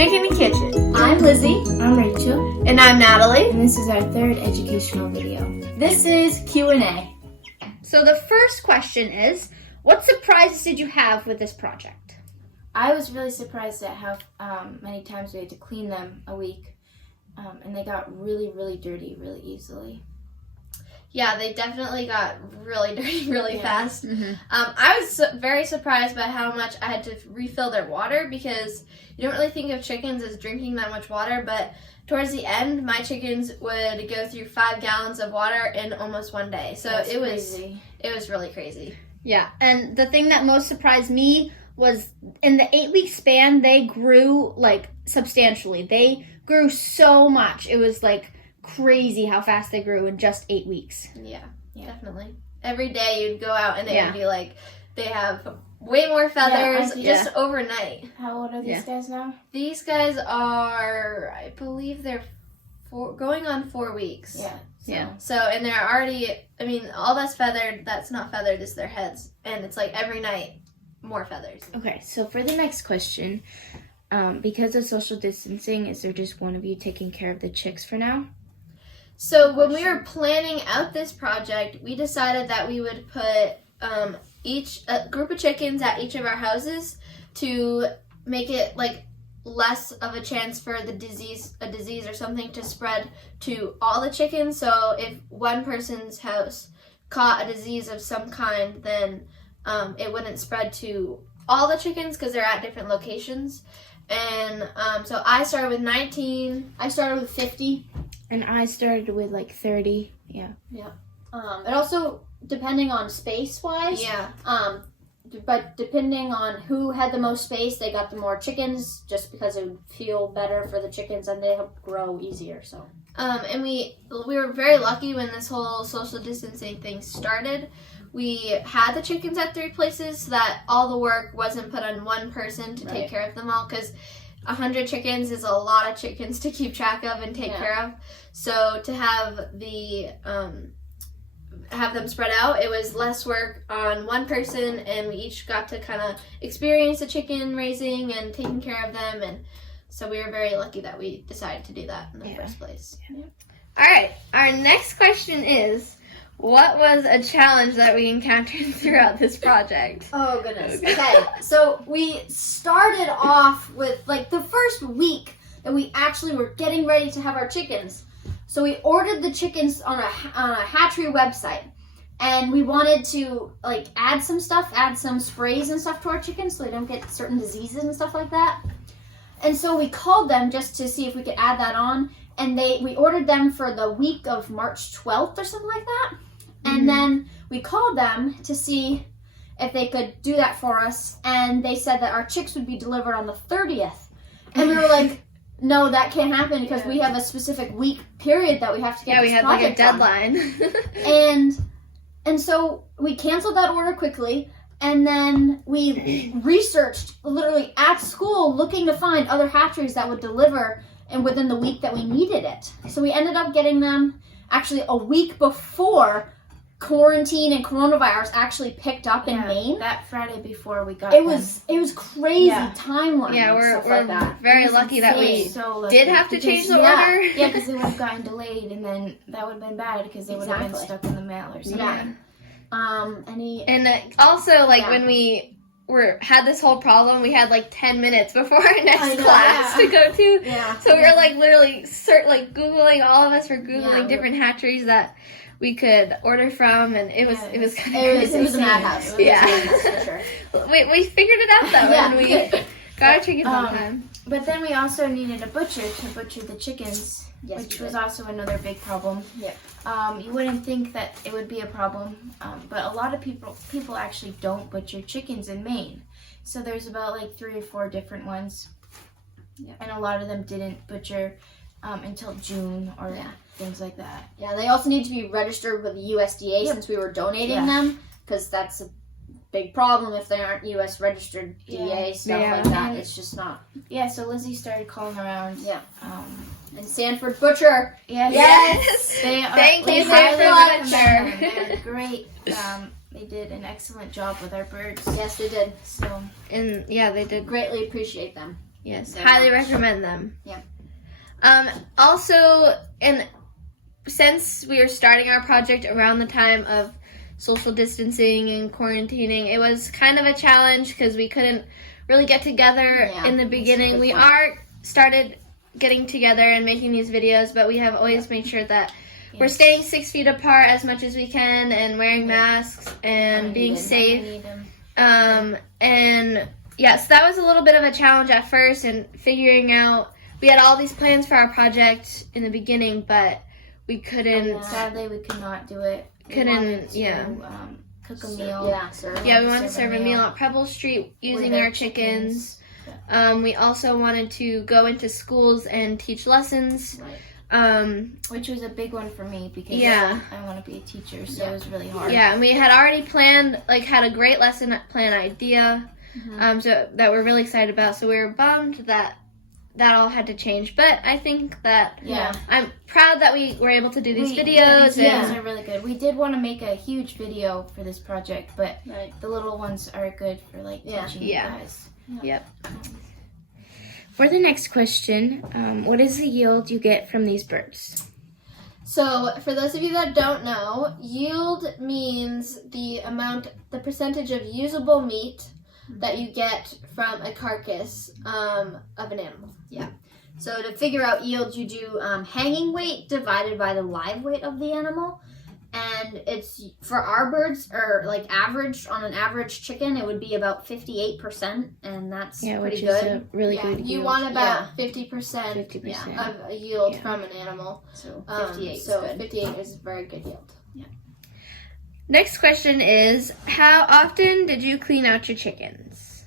Chicken Kitchen. I'm Lizzie. I'm Rachel. And I'm Natalie. And this is our third educational video. This is Q&A. So the first question is, what surprises did you have with this project? I was really surprised at how many times we had to clean them a week. And they got really, really dirty really easily. Yeah, they definitely got really dirty really fast. Mm-hmm. I was very surprised by how much I had to refill their water because you don't really think of chickens as drinking that much water, but towards the end, my chickens would go through 5 gallons of water in almost one day. So That's it crazy. was really crazy. Yeah, and the thing that most surprised me was in the 8-week span, they grew substantially. They grew so much. It was crazy how fast they grew in just 8 weeks. Yeah, definitely. Every day you'd go out and it would be they have way more feathers just overnight. How old are these guys now? These guys are, I believe they're going on 4 weeks. Yeah. So, and they're already, all that's feathered, that's not feathered, is their heads. And it's every night, more feathers. Okay, so for the next question, because of social distancing, is there just one of you taking care of the chicks for now? So when we were planning out this project, we decided that we would put a group of chickens at each of our houses to make it less of a chance for a disease or something to spread to all the chickens. So if one person's house caught a disease of some kind, then it wouldn't spread to all the chickens because they're at different locations. And so I started with 19. I started with 50. And I started with 30. Yeah. And also, depending on space-wise, but depending on who had the most space, they got the more chickens just because it would feel better for the chickens and they help grow easier. So. And we were very lucky when this whole social distancing thing started. We had the chickens at 3 places so that all the work wasn't put on one person to take care of them all, because 100 chickens is a lot of chickens to keep track of and take care of. So to have have them spread out, it was less work on one person, and we each got to kind of experience the chicken raising and taking care of them, and so we were very lucky that we decided to do that in the first place. All right, our next question is, what was a challenge that we encountered throughout this project? Oh, goodness. Okay, so we started off with, the first week that we actually were getting ready to have our chickens. So we ordered the chickens on a hatchery website. And we wanted to, add some sprays and stuff to our chickens so they don't get certain diseases and stuff like that. And so we called them just to see if we could add that on. And we ordered them for the week of March 12th or something like that. And then we called them to see if they could do that for us. And they said that our chicks would be delivered on the 30th. And we were like, no, that can't happen because we have a specific week period that we have to get this project a deadline. And so we canceled that order quickly. And then we researched literally at school looking to find other hatcheries that would deliver and within the week that we needed it. So we ended up getting them actually a week before quarantine and coronavirus actually picked up in Maine. That Friday before we got it was crazy timeline. Yeah, we're like that. very lucky that we did have to change the order. Yeah, because they would have gotten delayed, and then that would have been bad because they would have been stuck in the mail or something. Also, when we had this whole problem, we had 10 minutes before our next class to go to. Yeah. So we were literally Googling, all of us were Googling different hatcheries that we could order from, and it was kind of crazy. It was a madhouse. For sure. we figured it out though, and we got our chickens on time. But then we also needed a butcher to butcher the chickens, which was also another big problem. Yeah. You wouldn't think that it would be a problem, but a lot of people actually don't butcher chickens in Maine. So there's about 3 or 4 different ones, and a lot of them didn't butcher until June or things like that. Yeah, they also need to be registered with the USDA since we were donating them, because that's a big problem if they aren't US registered DA, stuff like that. It's just not. Yeah, so Lizzie started calling around. Yeah. And Sanford Butcher. Yes. Thank you, Sanford Butcher. They're great. They did an excellent job with our birds. Yes, they did. So. And they did. Greatly appreciate them. Yes, Very highly much. recommend them. Yeah. Also, and since we were starting our project around the time of social distancing and quarantining, it was kind of a challenge because we couldn't really get together Yeah, in the that's a beginning. good We point. are started getting together and making these videos, but we have always made sure that we're Yes. staying 6 feet apart as much as we can and wearing masks and being needed. safe. I need 'em. And yes, that was a little bit of a challenge at first, and figuring out. We had all these plans for our project in the beginning, but we couldn't. Sadly, we could not do it. We Couldn't, wanted to, yeah. Cook a meal. Yeah, sir. Yeah, we wanted to serve a meal at Pebble Street using With our chickens. We also wanted to go into schools and teach lessons. Which was a big one for me because Yeah. I want to be a teacher, so it was really hard. Yeah, and we had already planned, like, had a great lesson plan idea, so that we're really excited about. So we were bummed that that all had to change, but I think that Yeah. I'm proud that we were able to do these Yeah, videos. these videos are really good. We did want to make a huge video for this project, but Right. the little ones are good for like Yeah. teaching Yeah. you guys. Yep. For the next question, what is the yield you get from these birds? So, for those of you that don't know, yield means the percentage of usable meat that you get from a carcass of an animal. So to figure out yield, you do hanging weight divided by the live weight of the animal. And it's for our birds, or like average on an average chicken, it would be about 58%, and that's pretty which good. is a really Yeah, good you yield. want about 50%, 50%. of a yield Yeah. from an animal. So Um, 58 is so good. 58 is a very good yield. Next question is, how often did you clean out your chickens?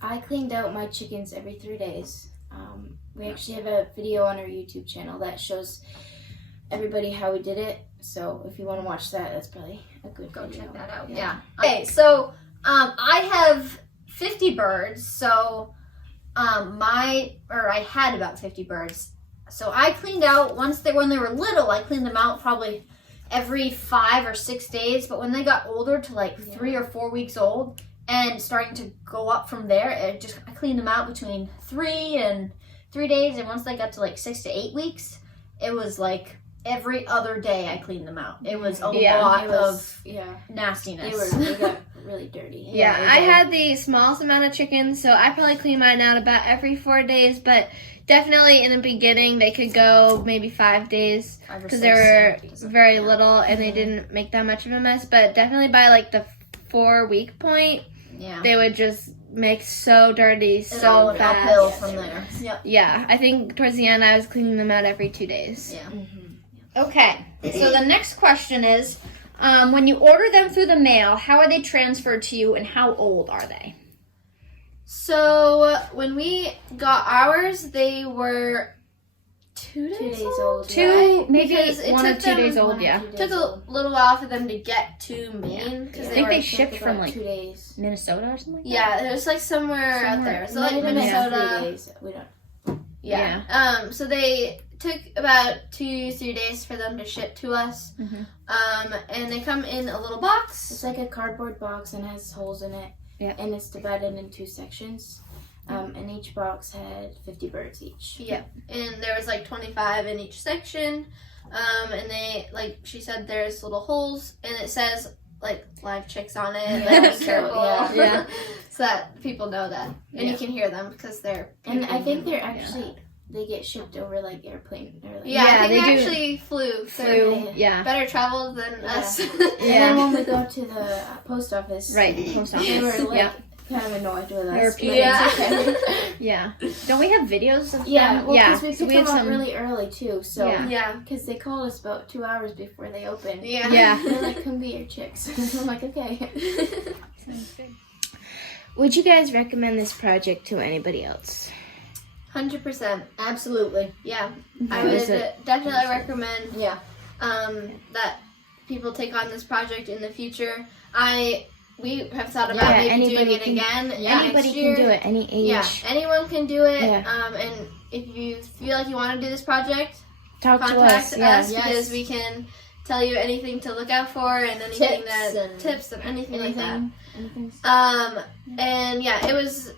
I cleaned out my chickens every 3 days. We actually have a video on our YouTube channel that shows everybody how we did it. So if you want to watch that, that's probably a good Go video. check that out. Yeah. Yeah. Okay, so I have 50 birds. So I had about 50 birds. So I cleaned out when they were little. I cleaned them out probably every 5 or 6 days. But when they got older to like 3 or 4 weeks old and starting to go up from there, I cleaned them out between 3 and 3 days. And once they got to like 6 to 8 weeks, it was like every other day I cleaned them out. It was a lot It was, of nastiness. they got really dirty. Yeah, they I did. had the smallest amount of chickens, so I probably clean mine out about every 4 days, but definitely in the beginning they could go maybe 5 days because they were very little and they didn't make that much of a mess, but definitely by like the 4-week point, Yeah. they would just make so dirty It's so all fast. uphill from there. Yep. Yeah, I think towards the end I was cleaning them out every 2 days. Yeah. Okay, so the next question is, when you order them through the mail, how are they transferred to you and how old are they? So when we got ours, they were 2 days, 2 days old. Maybe Because it 1 or took 2 them days 1 old, or yeah. 2 days Took a old. little while for them to get to Maine because I they think were they shipped Took from about like 2 days. Minnesota or something like that. yeah, it was like somewhere out there. So like Might have been Minnesota. 3 days. We don't. Yeah. So they took about 2-3 days for them to ship to us. Mhm. And they come in a little box. It's like a cardboard box and has holes in it. Yeah. And it's divided in 2 sections. And each box had 50 birds each. Yeah. And there was like 25 in each section. And they, like she said, there's little holes and it says like live chicks on it. Yeah, Like, so, careful. yeah. So that people know that. And you can hear them because they're. And I think they're Yeah. actually, they get shipped over like airplane. Or like, Yeah, I Yeah, think they they do. actually flew. Flew, yeah. Better traveled than Yeah. us. And then when we go to the post office, Right, post they were office. like Yeah. kind of annoyed with They were us. but puking. it's okay. Yeah. Don't we have videos of Yeah, them? well, Yeah. because we So picked we have them up some. really early too. So, Yeah. Yeah. because they called us about 2 hours before they opened. Yeah. Yeah. They're like, "Come get your chicks." I'm like, "Okay." Would you guys recommend this project to anybody else? 100%. Absolutely. Yeah. I How would is it? definitely recommend Yeah. that people take on this project in the future. We have thought about Yeah, maybe doing anybody it can- again. Anybody next can year. do it, any age. Yeah, anyone can do it. Yeah. And if you feel like you want to do this project, Talk to contact us. Yeah. us because we can tell you anything to look out for and anything Tips and tips and anything like that. Anything. And yeah, it was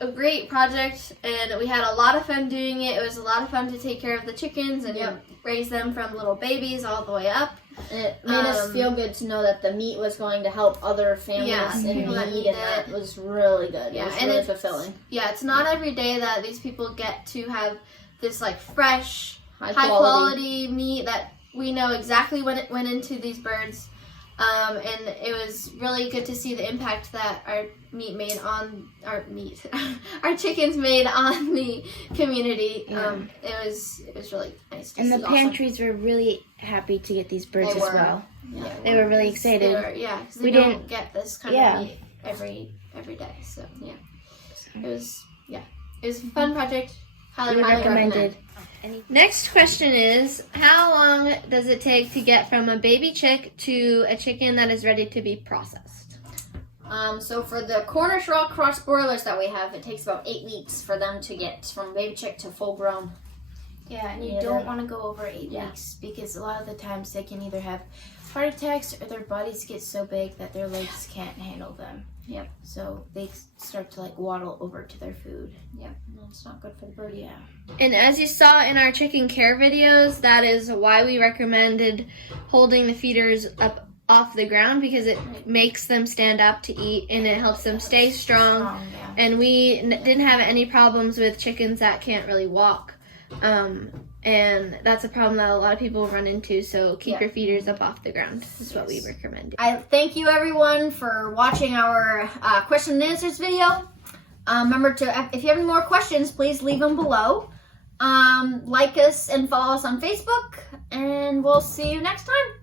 a great project, and we had a lot of fun doing it. It was a lot of fun to take care of the chickens and raise them from little babies all the way up. And it made us feel good to know that the meat was going to help other families in people that need, need and that was really good. Yeah, it was and really it's fulfilling. Yeah, it's not every day that these people get to have this like fresh, High high quality meat that we know exactly when it went into these birds. And it was really good to see the impact that our meat made on our chickens made on the community. It was really nice to And see. the pantries were really happy to get these birds They as were. well. Yeah, They were really excited. because We they don't get this kind of meat every day. So yeah, it was a fun project. Highly We recommend. recommended. Next question is, how long does it take to get from a baby chick to a chicken that is ready to be processed? So for the Cornish raw cross broilers that we have, it takes about 8 weeks for them to get from baby chick to full grown. Yeah, and you Yeah. don't want to go over 8 Yeah. weeks because a lot of the times they can either have heart attacks or their bodies get so big that their legs can't handle them. Yep. So they start to like waddle over to their food. Yep. It's not good for the bird. Yeah. And as you saw in our chicken care videos, that is why we recommended holding the feeders up off the ground, because it makes them stand up to eat and it helps them stay strong. Yeah. And we didn't have any problems with chickens that can't really walk. And that's a problem that a lot of people run into, so keep your feeders up off the ground is what we recommend. I thank you everyone for watching our question and answers video. Remember to, if you have any more questions, please leave them below. Like us and follow us on Facebook, and we'll see you next time.